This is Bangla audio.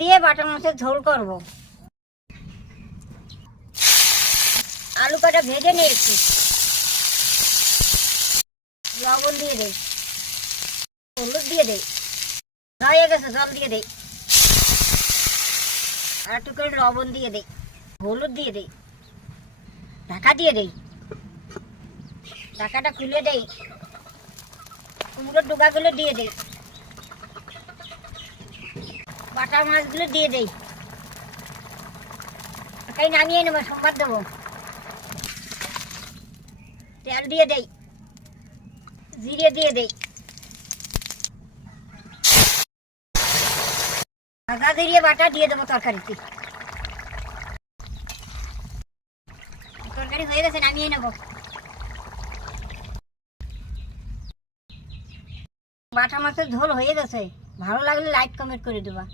দিয়ে বাটা মাছের ঝোল করব। আলু কটা ভেজে নিয়েছি, লবণ দিয়ে দেই, হলুদ দিয়ে দেই, হয়ে গেছে, জল দিয়ে দেই, আর একটু করে লবণ দিয়ে দেই, হলুদ দিয়ে দেই, ঢাকা দিয়ে দেই, ঢাকাটা খুলে দেই, কুমড়োর ডুগাগুলো দিয়ে দেই, বাটা মাছগুলো দিয়ে দেই, তাই নামিয়ে নেবো, সোমবার দেবো। তেল দিয়ে দেই, জিরে দিয়ে দেই, আদা দিয়ে বাটা দিয়ে দেবো তরকারিতে। তরকারি হয়ে গেছে, নামিয়ে নেবো। বাটা মাছের ঝোল হয়ে গেছে। ভালো লাগলে লাইক কমেন্ট করে দেবা।